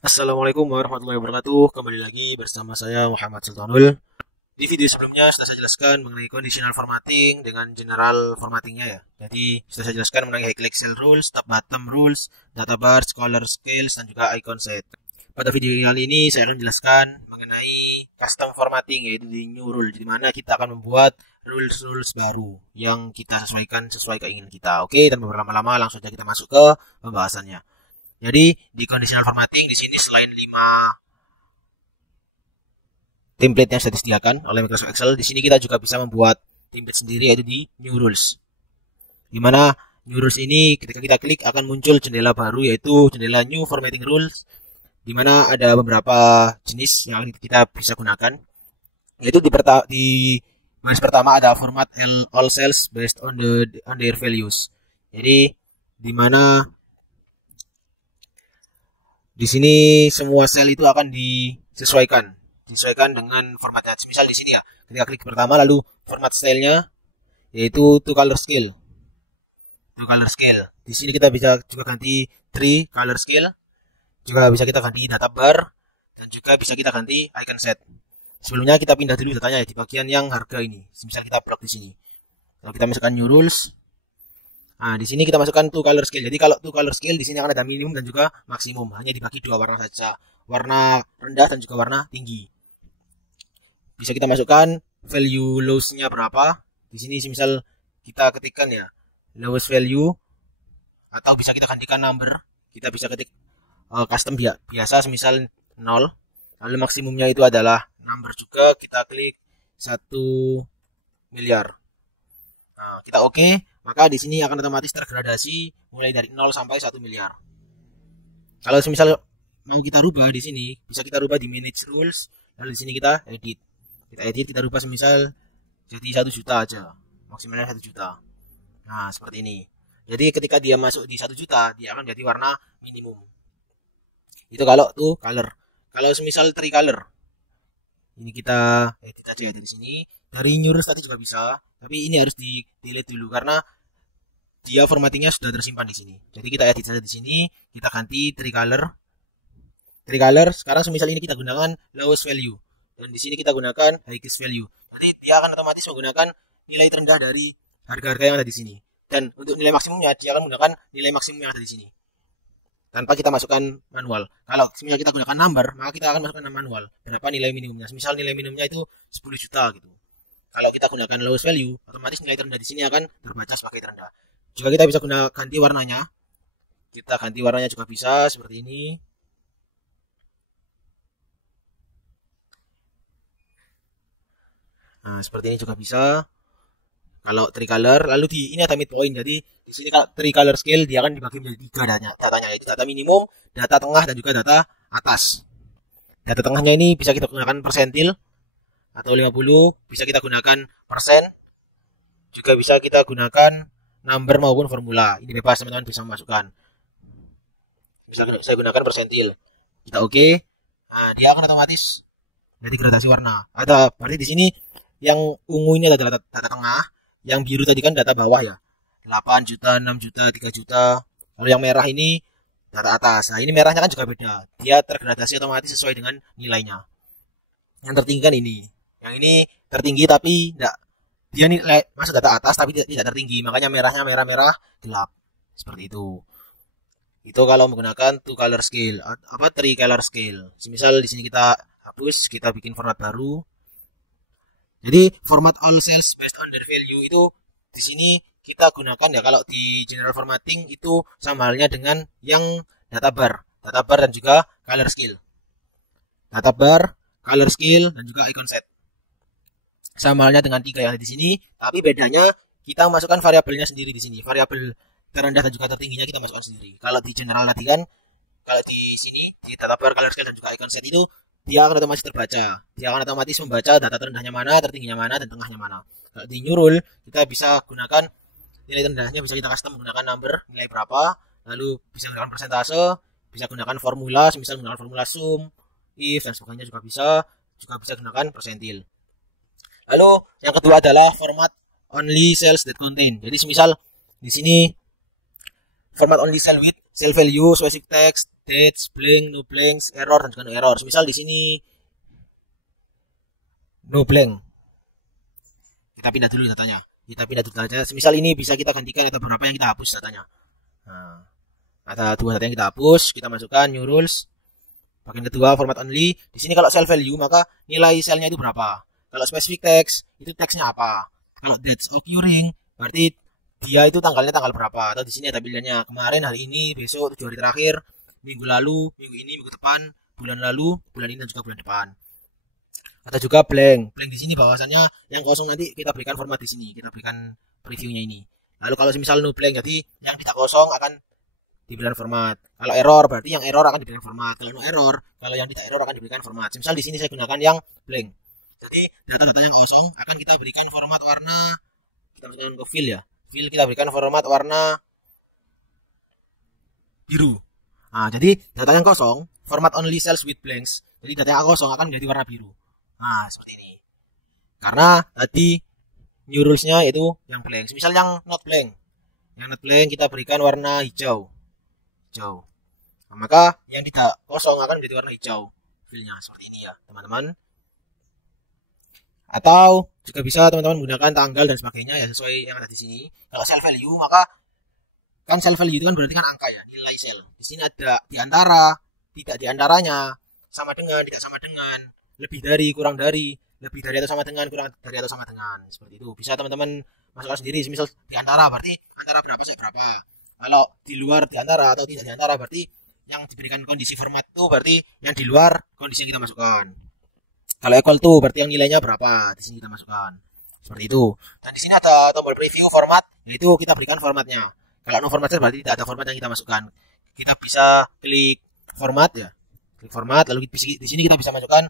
Assalamualaikum warahmatullahi wabarakatuh. Kembali lagi bersama saya Muhammad Sultanul. Di video sebelumnya sudah saya jelaskan mengenai conditional formatting dengan general formattingnya ya. Jadi sudah saya jelaskan mengenai high click cell rules, top bottom rules, data bars, color scales, dan juga icon set. Pada video kali ini saya akan menjelaskan mengenai custom formatting, yaitu di new rule, di mana kita akan membuat rules baru yang kita sesuaikan sesuai keinginan kita. Oke, tanpa berlama-lama langsung saja kita masuk ke pembahasannya. Jadi di conditional formatting di sini selain 5 template yang sudah disediakan oleh Microsoft Excel, di sini kita juga bisa membuat template sendiri, yaitu di new rules. Di mana new rules ini ketika kita klik akan muncul jendela baru, yaitu jendela new formatting rules, di mana ada beberapa jenis yang kita bisa gunakan. Yaitu di baris pertama ada format all cells based on their values. Jadi di mana di sini semua sel itu akan disesuaikan dengan formatnya. Misal di sini ya, ketika klik pertama lalu format stylenya yaitu to color scale. Di sini kita bisa juga ganti tree color scale, juga bisa kita ganti data bar, dan juga bisa kita ganti icon set. Sebelumnya kita pindah dulu datanya ya di bagian yang harga ini. Misal kita blok di sini. Kalau kita masukkan new rules, nah, di sini kita masukkan to color scale. Jadi kalau to color scale di sini akan ada minimum dan juga maksimum. Hanya dibagi dua warna saja. Warna rendah dan juga warna tinggi. Bisa kita masukkan value lows-nya berapa. Di sini misal kita ketikkan ya lowest value, atau bisa kita gantikan number. Kita bisa ketik custom biasa misal 0. Lalu maksimumnya itu adalah number juga. Kita klik 1 miliar. Nah, kita oke. Maka di sini akan otomatis tergradasi mulai dari 0 sampai 1 miliar. Kalau misal mau kita rubah di sini, bisa kita rubah di manage rules, lalu di sini kita edit. Kita rubah semisal jadi 1 juta aja. Maksimalnya 1 juta. Nah, seperti ini. Jadi ketika dia masuk di 1 juta, dia akan jadi warna minimum. Itu kalau tuh color. Kalau semisal tricolor, ini kita edit aja ya dari sini. Dari new rules tadi juga bisa, tapi ini harus di delete dulu karena dia formattingnya sudah tersimpan di sini. Jadi kita edit saja di sini, kita ganti tricolor. Sekarang semisal ini kita gunakan lowest value, dan di sini kita gunakan highest value. Jadi dia akan otomatis menggunakan nilai terendah dari harga-harga yang ada di sini. Dan untuk nilai maksimumnya dia akan menggunakan nilai maksimum yang ada di sini, tanpa kita masukkan manual. Kalau misalnya kita gunakan number, maka kita akan masukkan manual berapa nilai minimumnya. Misal nilai minimumnya itu 10 juta gitu. Kalau kita gunakan lowest value, otomatis nilai terendah di sini akan terbaca sebagai terendah. Juga kita bisa ganti warnanya. Kita ganti warnanya juga bisa seperti ini. Nah, seperti ini juga bisa. Kalau tricolor, lalu ini ada midpoint. Jadi di sini kalau tricolor scale dia akan dibagi menjadi 3 datanya, yaitu data minimum, data tengah, dan juga data atas. Data tengahnya ini bisa kita gunakan persentil atau 50, bisa kita gunakan persen, juga bisa kita gunakan number maupun formula. Ini bebas, teman-teman bisa memasukkan. Bisa saya gunakan persentil. Kita oke. Nah, dia akan otomatis jadi gradasi warna. Ada berarti di sini yang ungu ini adalah data tengah, yang biru tadi kan data bawah ya. 8 juta, 6 juta, 3 juta. Lalu yang merah ini data atas. Nah, ini merahnya kan juga beda. Dia tergradasi otomatis sesuai dengan nilainya. Yang tertinggi kan ini. Yang ini tertinggi tapi tidak, dia nilai masuk data atas tapi tidak tertinggi. Makanya merahnya merah-merah gelap. Seperti itu. Itu kalau menggunakan two color scale, three color scale. Misal di sini kita hapus, kita bikin format baru. Jadi format all cells based on their value itu di sini kita gunakan ya. Kalau di general formatting itu sama halnya dengan yang data bar dan juga color scale. Data bar, color scale, dan juga icon set. Sama halnya dengan 3 yang ada di sini, tapi bedanya kita masukkan variabelnya sendiri di sini. Variabel terendah dan juga tertingginya kita masukkan sendiri. Kalau di general tadi kan, kalau di sini di data bar, color scale, dan juga icon set itu dia akan otomatis terbaca. Dia akan otomatis membaca data terendahnya mana, tertingginya mana, dan tengahnya mana. Kalau di new rule kita bisa gunakan nilai terendahnya, bisa kita custom menggunakan number, nilai berapa, lalu bisa menggunakan persentase, bisa gunakan formula, misal menggunakan formula sum, if, dan sebagainya juga bisa gunakan persentil. Lalu yang kedua adalah format only cells that contain. Jadi misal di sini format only cell with cell value, specific text, dates, blank, no blanks, error dan juga no error. Misal di sini no blank. Kita pindah dulu datanya. Misal ini bisa kita gantikan ada beberapa yang kita hapus datanya. Nah, ada 2 data yang kita hapus, kita masukkan new rules. Bagian kedua format only. Di sini kalau cell value maka nilai selnya itu berapa. Kalau specific text itu teksnya apa. Kalau dates occurring berarti dia itu tanggalnya tanggal berapa. Atau di sini ada pilihannya kemarin, hari ini, besok, 7 hari terakhir, minggu lalu, minggu ini, minggu depan, bulan lalu, bulan ini dan juga bulan depan. Ada juga blank. Blank di sini bahwasannya yang kosong nanti kita berikan format di sini. Kita berikan previewnya ini. Lalu kalau misal no blank jadi yang tidak kosong akan diberikan format. Kalau error berarti yang error akan diberikan format. Kalau no error, kalau yang tidak error akan diberikan format. Misal di sini saya gunakan yang blank. Jadi data-data yang kosong akan kita berikan format warna, kita masukkan ke fill ya. Fill kita berikan format warna biru. Nah, jadi data yang kosong, format only cells with blanks. Jadi data yang kosong akan menjadi warna biru. Nah, seperti ini. Karena tadi new rules-nya itu yang blank. Misal yang not blank. Yang not blank kita berikan warna hijau. Hijau. Nah, maka yang tidak kosong akan menjadi warna hijau. Fill-nya seperti ini ya, teman-teman. Atau juga bisa teman-teman menggunakan tanggal dan sebagainya ya sesuai yang ada di sini. Kalau cell value maka kan cell value itu kan berarti kan angka ya, nilai sel. Di sini ada di antara, tidak di antaranya, sama dengan, tidak sama dengan, lebih dari, kurang dari, lebih dari atau sama dengan, kurang dari atau sama dengan. Seperti itu. Bisa teman-teman masukkan sendiri. Misal di antara berarti antara berapa sih berapa. Kalau di luar di antara atau tidak di antara berarti yang diberikan kondisi format itu berarti yang di luar kondisi yang kita masukkan. Kalau equal to berarti yang nilainya berapa, di sini kita masukkan. Seperti itu. Dan di sini ada tombol preview format, yaitu kita berikan formatnya. Kalau no format berarti tidak ada format yang kita masukkan. Kita bisa klik format ya. Klik format lalu di sini kita bisa masukkan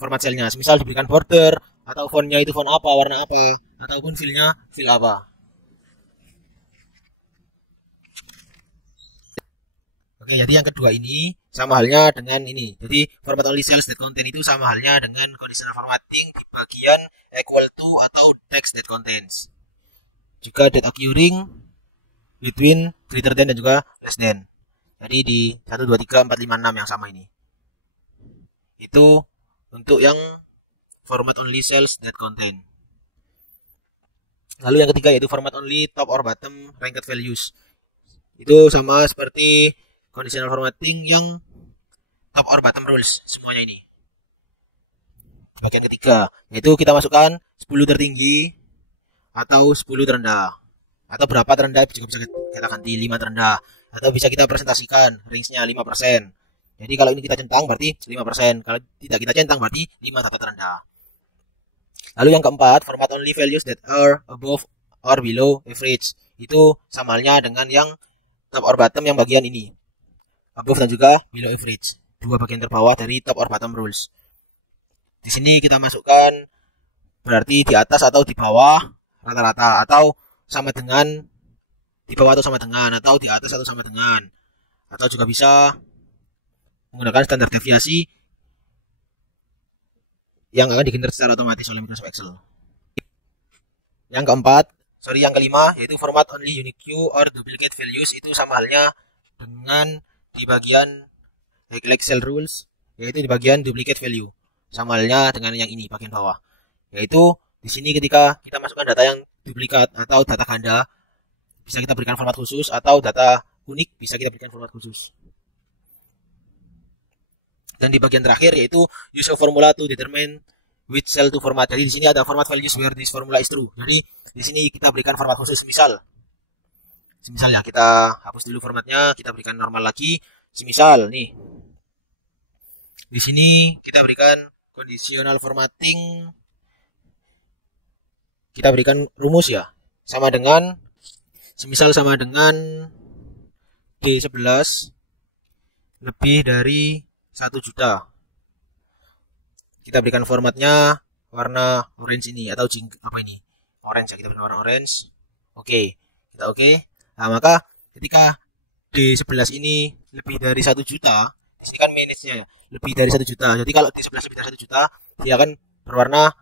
format selnya. Misal diberikan border atau fontnya itu font apa, warna apa, ataupun fillnya fill apa. Oke, jadi yang kedua ini sama halnya dengan ini. Jadi format only cells that contain itu sama halnya dengan conditional formatting di bagian equal to atau text that contains. Juga date occurring, between, greater than dan juga less than. Jadi di 1 2 3 4 5 6 yang sama ini. Itu untuk yang format only cells that contain. Lalu yang ketiga yaitu format only top or bottom ranked values. Itu sama seperti conditional formatting yang top or bottom rules semuanya ini. Bagian ketiga yaitu kita masukkan 10 tertinggi atau 10 terendah. Atau berapa terendah juga bisa kita ganti 5 terendah. Atau bisa kita presentasikan range-nya 5%. Jadi kalau ini kita centang berarti 5%. Kalau tidak kita centang berarti 5 data terendah. Lalu yang keempat, format only values that are above or below average. Itu sama halnya dengan yang top or bottom yang bagian ini. Above dan juga below average. Dua bagian terbawah dari top or bottom rules. Di sini kita masukkan berarti di atas atau di bawah rata-rata atau sama dengan di bawah atau sama dengan atau di atas atau sama dengan. Atau juga bisa menggunakan standar deviasi yang akan digenerate secara otomatis oleh Microsoft Excel. Yang kelima yaitu format only unique or duplicate values. Itu sama halnya dengan di bagian Excel rules, yaitu di bagian duplicate value. Sama halnya dengan yang ini bagian bawah. Yaitu di sini ketika kita masukkan data yang duplikat atau data ganda, bisa kita berikan format khusus atau data unik bisa kita berikan format khusus. Dan di bagian terakhir yaitu use a formula to determine which cell to format. Jadi di sini ada format values where this formula is true. Jadi di sini kita berikan format khusus. Semisal ya kita hapus dulu formatnya, kita berikan normal lagi. Semisal nih. Di sini kita berikan conditional formatting. Kita berikan rumus ya. Sama dengan D11 lebih dari 1 juta. Kita berikan formatnya warna orange ini atau apa ini? Orange ya, kita berikan warna orange. Oke, kita oke. Nah, maka ketika D11 ini lebih dari 1 juta, di sini kan manage-nya ya, lebih dari 1 juta. Jadi kalau D11 lebih dari 1 juta, dia akan berwarna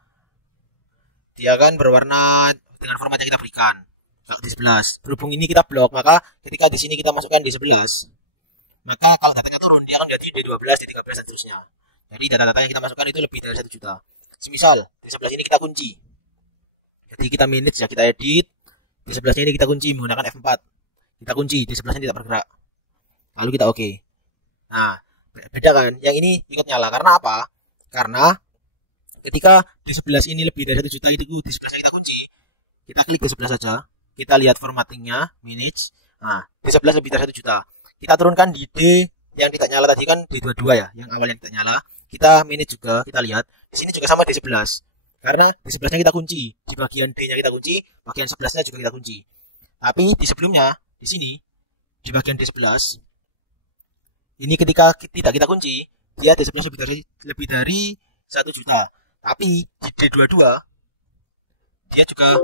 dengan format yang kita berikan. Kalau D11, berhubung ini kita blok, maka ketika di sini kita masukkan D11, maka kalau datanya turun dia akan jadi D12, D13 dan seterusnya. Jadi data-data yang kita masukkan itu lebih dari 1 juta. Semisal di sebelah sini kita kunci, jadi kita manage ya, kita edit. Di sebelah sini kita kunci menggunakan F4, kita kunci, di sebelah sini tidak bergerak, lalu kita oke. Nah, beda kan, yang ini ikut nyala. Karena apa? Karena ketika di sebelah sini lebih dari 1 juta itu di sebelah sini kita kunci, kita klik di sebelah saja, kita lihat formattingnya, manage. Nah, di sebelah lebih dari 1 juta, kita turunkan di D yang tidak nyala tadi kan, D22 ya, yang awal yang tidak nyala. Kita manage juga, kita lihat di sini juga sama D11, karena di sebelahnya kita kunci, di bagian D-nya kita kunci, bagian sebelahnya juga kita kunci. Tapi di sebelumnya, di sini, di bagian D11, ini ketika tidak kita kunci, dia D11 lebih dari 1 juta. Tapi di D22, dia juga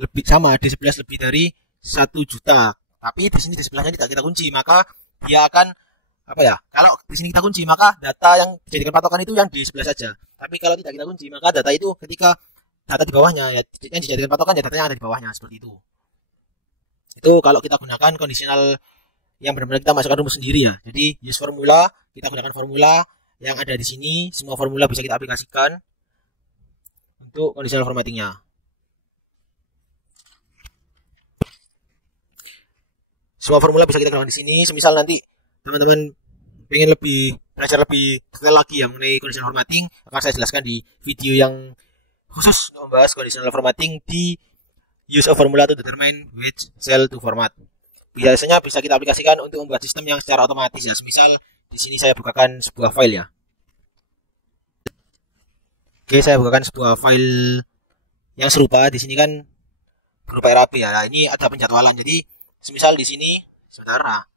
lebih sama, D11 lebih dari 1 juta. Tapi di sini di sebelahnya tidak kita kunci, maka dia akan apa ya? Kalau di sini kita kunci, maka data yang dijadikan patokan itu yang di sebelah saja. Tapi kalau tidak kita kunci, maka data itu ketika data di bawahnya ya, yang dijadikan patokan ya data yang ada di bawahnya, seperti itu. Itu kalau kita gunakan kondisional yang benar-benar kita masukkan rumus sendiri ya. Jadi use formula, kita gunakan formula yang ada di sini. Semua formula bisa kita aplikasikan untuk kondisional formattingnya. Semua formula bisa kita gunakan di sini. Semisal nanti teman-teman pengen belajar lebih detail lagi ya mengenai conditional formatting, akan saya jelaskan di video yang khusus untuk membahas conditional formatting di use of formula to determine which cell to format. Biasanya bisa kita aplikasikan untuk membuat sistem yang secara otomatis ya. Misal di sini saya bukakan sebuah file ya. Oke, saya bukakan sebuah file yang serupa. Di sini kan berupa RAP ya. Nah, ini ada penjadwalan. Jadi semisal di sini, sebentar.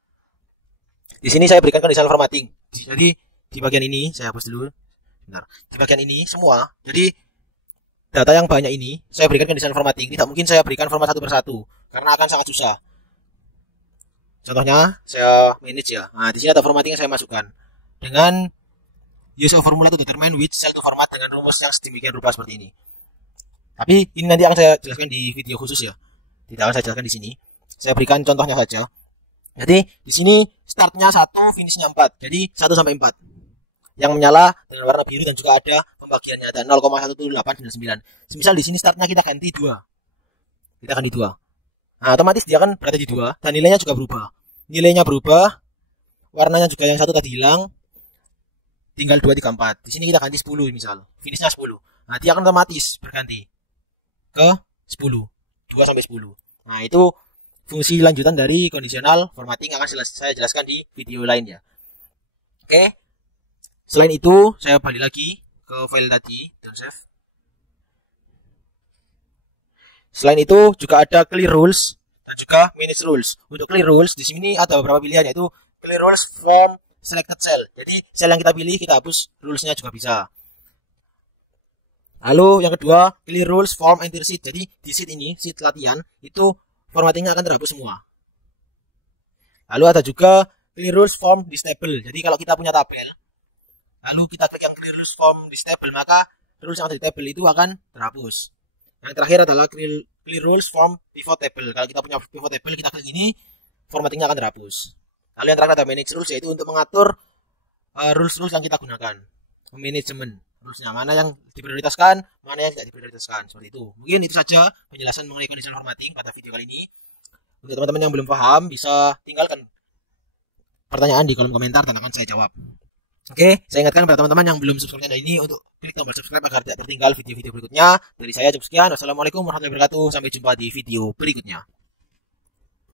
Di sini saya berikan conditional formatting. Jadi di bagian ini saya hapus dulu. Benar. Di bagian ini semua. Jadi data yang banyak ini saya berikan conditional formatting. Tidak mungkin saya berikan format satu persatu karena akan sangat susah. Contohnya saya manage ya. Nah, di sini ada formatting yang saya masukkan dengan use of formula to determine which cell to format dengan rumus yang sedemikian rupa seperti ini. Tapi ini nanti akan saya jelaskan di video khusus ya. Tidak akan saya jelaskan di sini. Saya berikan contohnya saja. Jadi di sini startnya 1, finishnya 4. Jadi 1 sampai 4. Yang menyala dengan warna biru dan juga ada pembagiannya, ada 0,11899. Semisal di sini startnya kita ganti 2. Kita ganti 2. Nah, otomatis dia akan berada di 2 dan nilainya juga berubah. Nilainya berubah, warnanya juga yang satu tadi hilang. Tinggal 2, 3, 4. Di sini kita ganti 10 misal. Finishnya 10. Nah, dia akan otomatis berganti ke 10. 2 sampai 10. Nah, itu fungsi lanjutan dari conditional formatting akan saya jelaskan di video lainnya. Oke. Selain itu, saya balik lagi ke file tadi, don't save. Selain itu, juga ada clear rules dan juga manage rules. Untuk clear rules, di sini ada beberapa pilihan, yaitu clear rules from selected cell. Jadi, sel yang kita pilih, kita hapus rulesnya juga bisa. Lalu, yang kedua, clear rules from entire sheet. Jadi, di sheet ini, sheet latihan, itu formattingnya akan terhapus semua. Lalu ada juga clear rules from this table. Jadi kalau kita punya tabel, lalu kita klik yang clear rules from this table, maka rules yang ada di table itu akan terhapus. Yang terakhir adalah clear rules from pivot table. Kalau kita punya pivot table, kita klik ini, formattingnya akan terhapus. Lalu yang terakhir ada manage rules, yaitu untuk mengatur rules-rules yang kita gunakan. Manajemen rulesnya, mana yang diprioritaskan, mana yang tidak diprioritaskan, seperti itu. Mungkin itu saja penjelasan mengenai conditional formatting pada video kali ini. Untuk teman-teman yang belum paham, bisa tinggalkan pertanyaan di kolom komentar dan akan saya jawab. Oke, saya ingatkan kepada teman-teman yang belum subscribe channel ini untuk klik tombol subscribe agar tidak tertinggal video-video berikutnya. Dari saya cukup sekian. Wassalamualaikum warahmatullahi wabarakatuh. Sampai jumpa di video berikutnya.